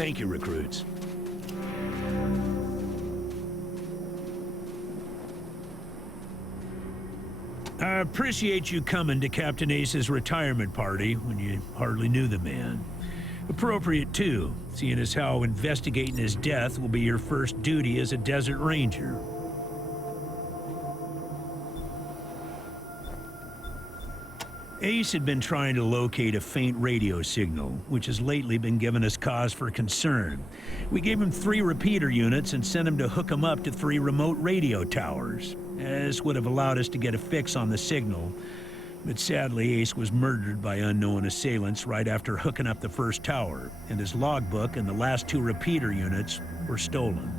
Thank you, recruits. I appreciate you coming to Captain Ace's retirement party when you hardly knew the man. Appropriate, too, seeing as how investigating his death will be your first duty as a Desert Ranger. Ace had been trying to locate a faint radio signal, which has lately been giving us cause for concern. We gave him 3 repeater units and sent him to hook them up to 3 remote radio towers. This would have allowed us to get a fix on the signal, but sadly Ace was murdered by unknown assailants right after hooking up the first tower, and his logbook and the last 2 repeater units were stolen.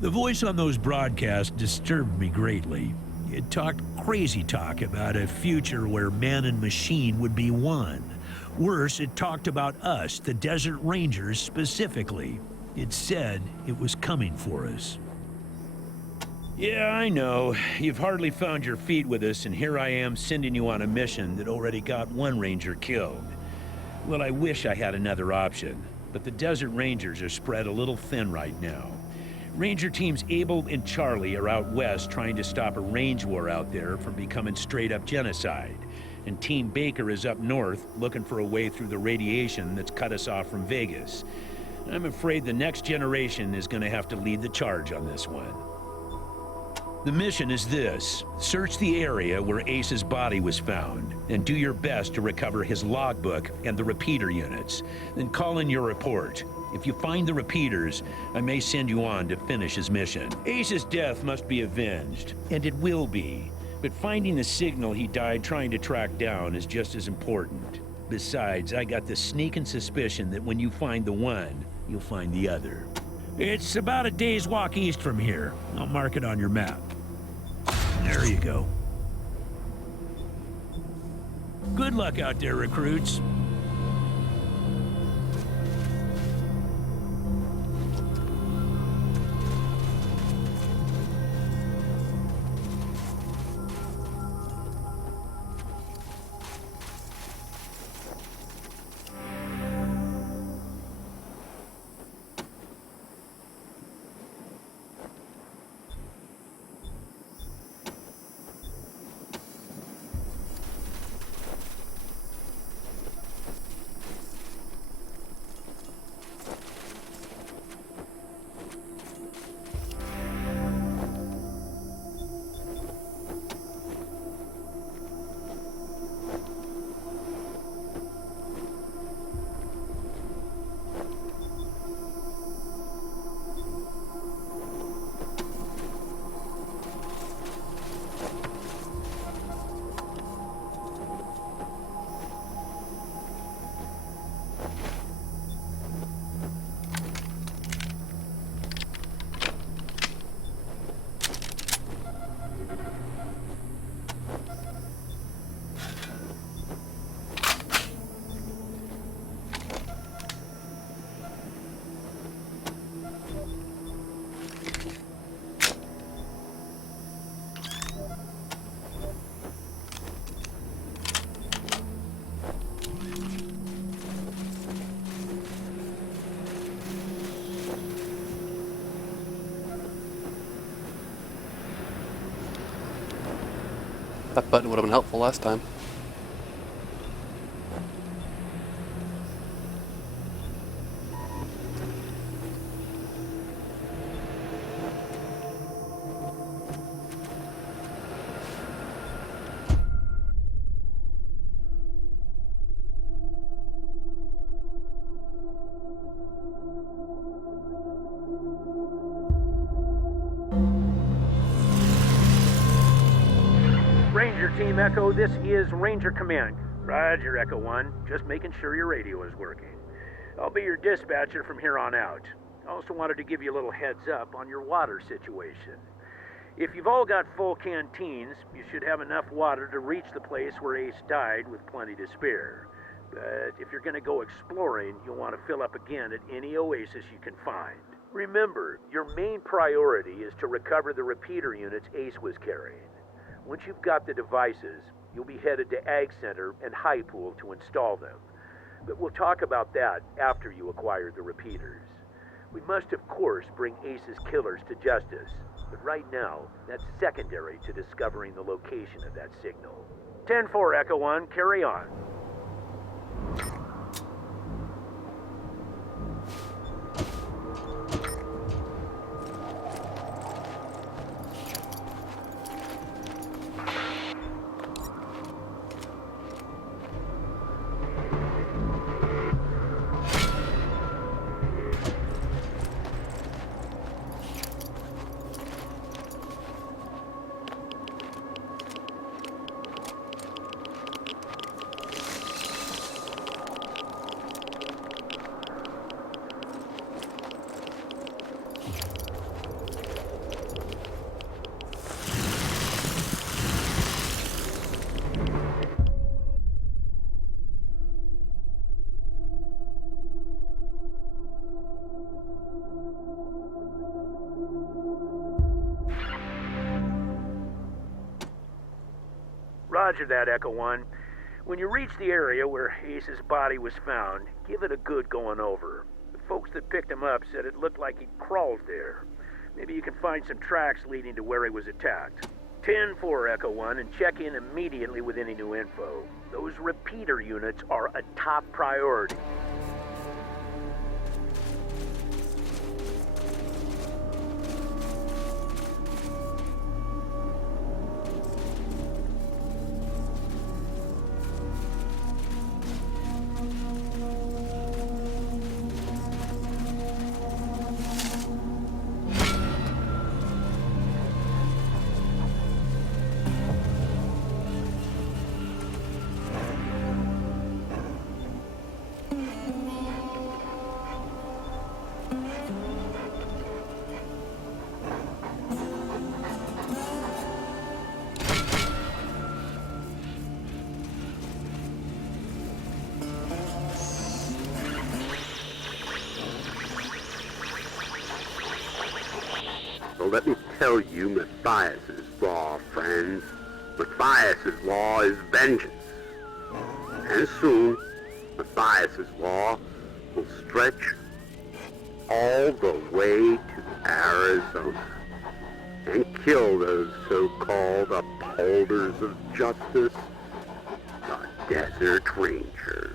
The voice on those broadcasts disturbed me greatly. It talked crazy talk about a future where man and machine would be one. Worse, it talked about us, the Desert Rangers, specifically. It said it was coming for us. Yeah, I know. You've hardly found your feet with us, and here I am sending you on a mission that already got 1 Ranger killed. Well, I wish I had another option, but the Desert Rangers are spread a little thin right now. Ranger teams Abel and Charlie are out west trying to stop a range war out there from becoming straight-up genocide. And Team Baker is up north looking for a way through the radiation that's cut us off from Vegas. I'm afraid the next generation is going to have to lead the charge on this one. The mission is this: search the area where Ace's body was found, and do your best to recover his logbook and the repeater units. Then call in your report. If you find the repeaters, I may send you on to finish his mission. Ace's death must be avenged, and it will be. But finding the signal he died trying to track down is just as important. Besides, I got the sneaking suspicion that when you find the one, you'll find the other. It's about a day's walk east from here. I'll mark it on your map. There you go. Good luck out there, recruits. That button would have been helpful last time. Ranger Team Echo, this is Ranger Command. Roger, Echo 1. Just making sure your radio is working. I'll be your dispatcher from here on out. I also wanted to give you a little heads up on your water situation. If you've all got full canteens, you should have enough water to reach the place where Ace died with plenty to spare. But if you're going to go exploring, you'll want to fill up again at any oasis you can find. Remember, your main priority is to recover the repeater units Ace was carrying. Once you've got the devices, you'll be headed to Ag Center and High Pool to install them. But we'll talk about that after you acquire the repeaters. We must, of course, bring Ace's killers to justice. But right now, that's secondary to discovering the location of that signal. 10-4, Echo 1, carry on. Roger that, Echo 1. When you reach the area where Ace's body was found, give it a good going over. The folks that picked him up said it looked like he crawled there. Maybe you can find some tracks leading to where he was attacked. 10-4, Echo 1, and check in immediately with any new info. Those repeater units are a top priority. So let me tell you Matthias's law, friends. Matthias's law is vengeance. And soon, Matthias's law will stretch all the way to Arizona and kill those so-called upholders of justice, the Desert Rangers.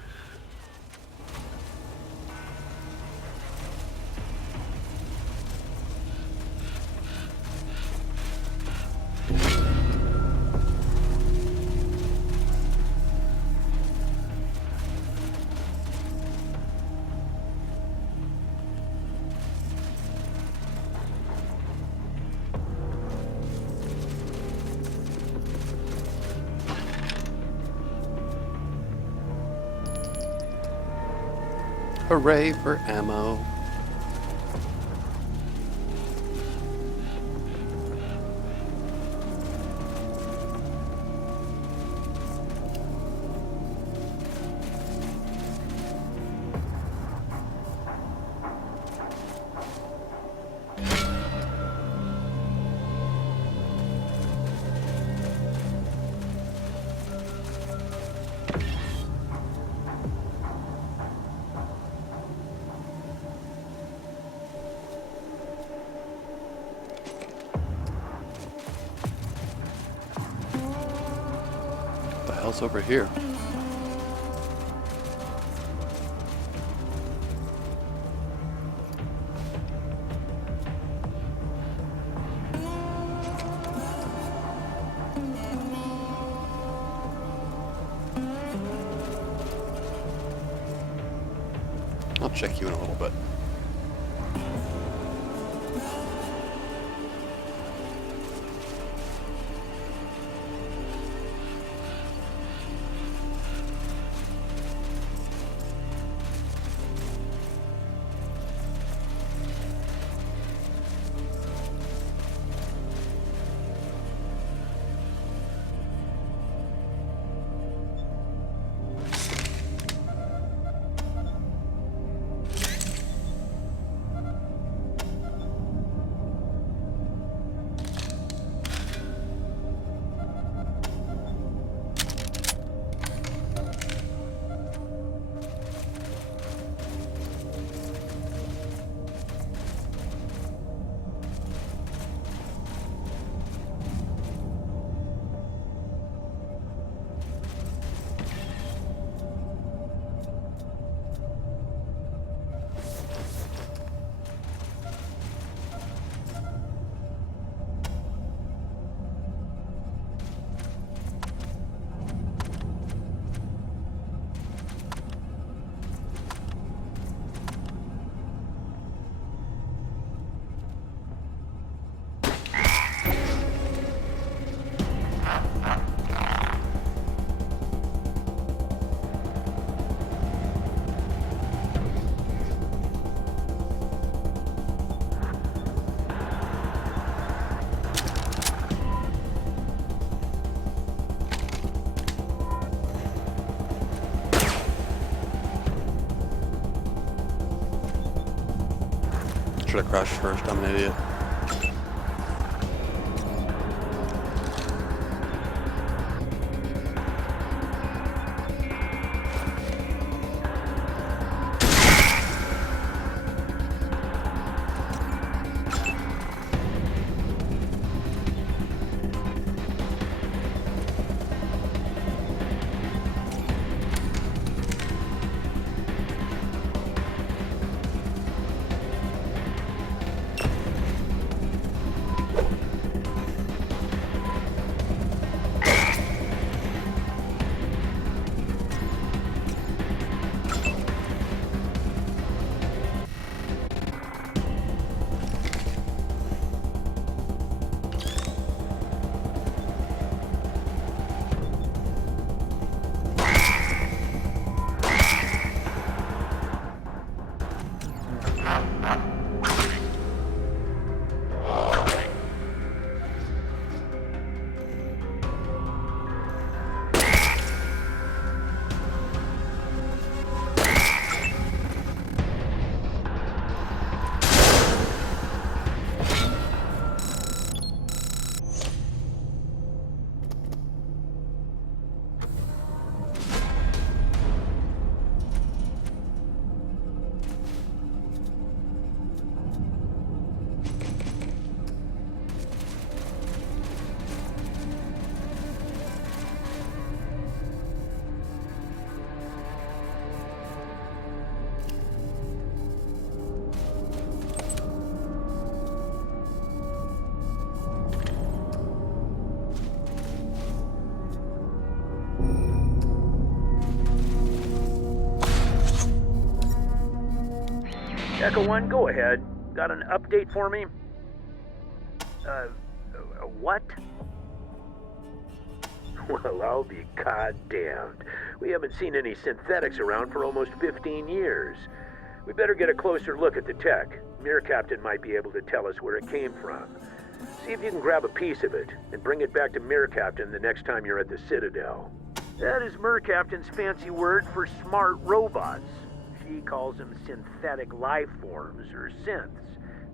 Hooray for ammo. What the hell's over here? I'll check you in a little bit. Should have crashed first. I'm an idiot. Echo 1, go ahead. Got an update for me? What? Well, I'll be goddamned. We haven't seen any synthetics around for almost 15 years. We better get a closer look at the tech. Mir Captain might be able to tell us where it came from. See if you can grab a piece of it and bring it back to Mir Captain the next time you're at the Citadel. That is Mir Captain's fancy word for smart robots. She calls them synthetic life forms, or synths.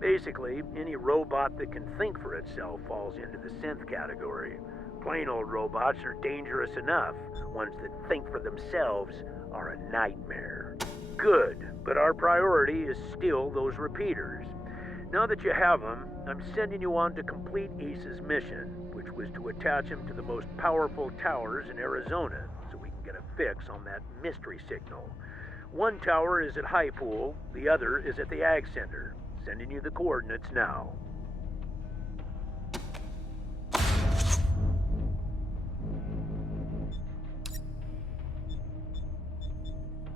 Basically, any robot that can think for itself falls into the synth category. Plain old robots are dangerous enough. Ones that think for themselves are a nightmare. Good, but our priority is still those repeaters. Now that you have them, I'm sending you on to complete Ace's mission, which was to attach him to the most powerful towers in Arizona, so we can get a fix on that mystery signal. One tower is at High Pool, the other is at the Ag Center. Sending you the coordinates now.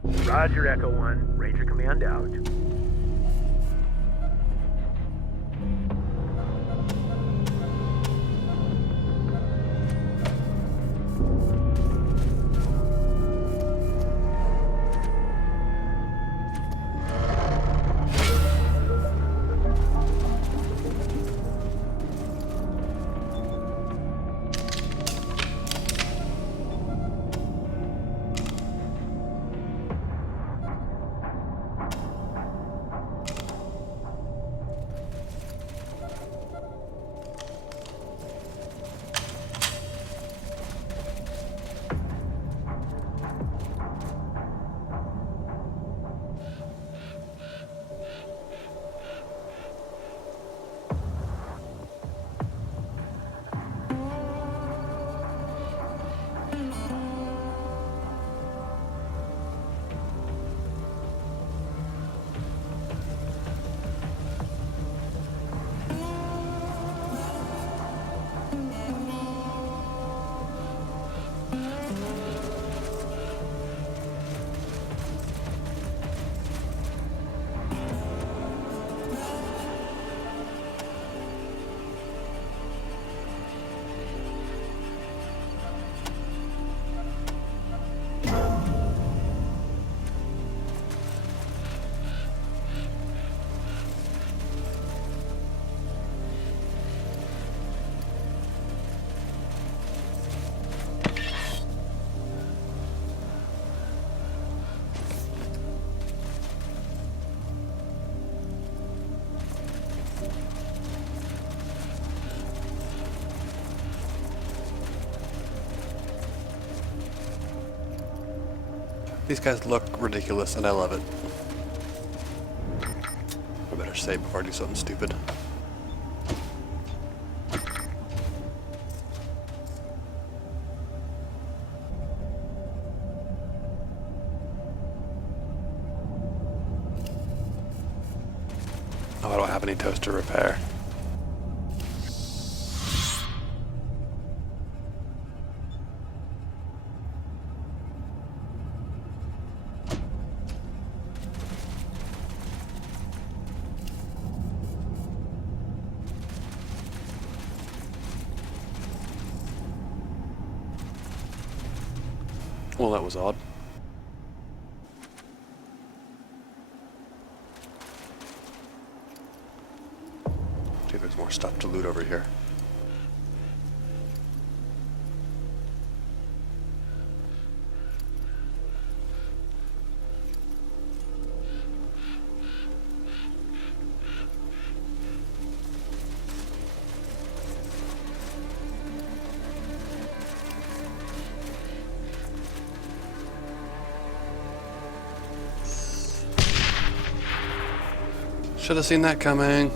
Roger, Echo 1. Ranger Command out. These guys look ridiculous, and I love it. I better save before I do something stupid. Oh, I don't have any toaster repair. Well, that was odd. See if there's more stuff to loot over here. Should have seen that coming.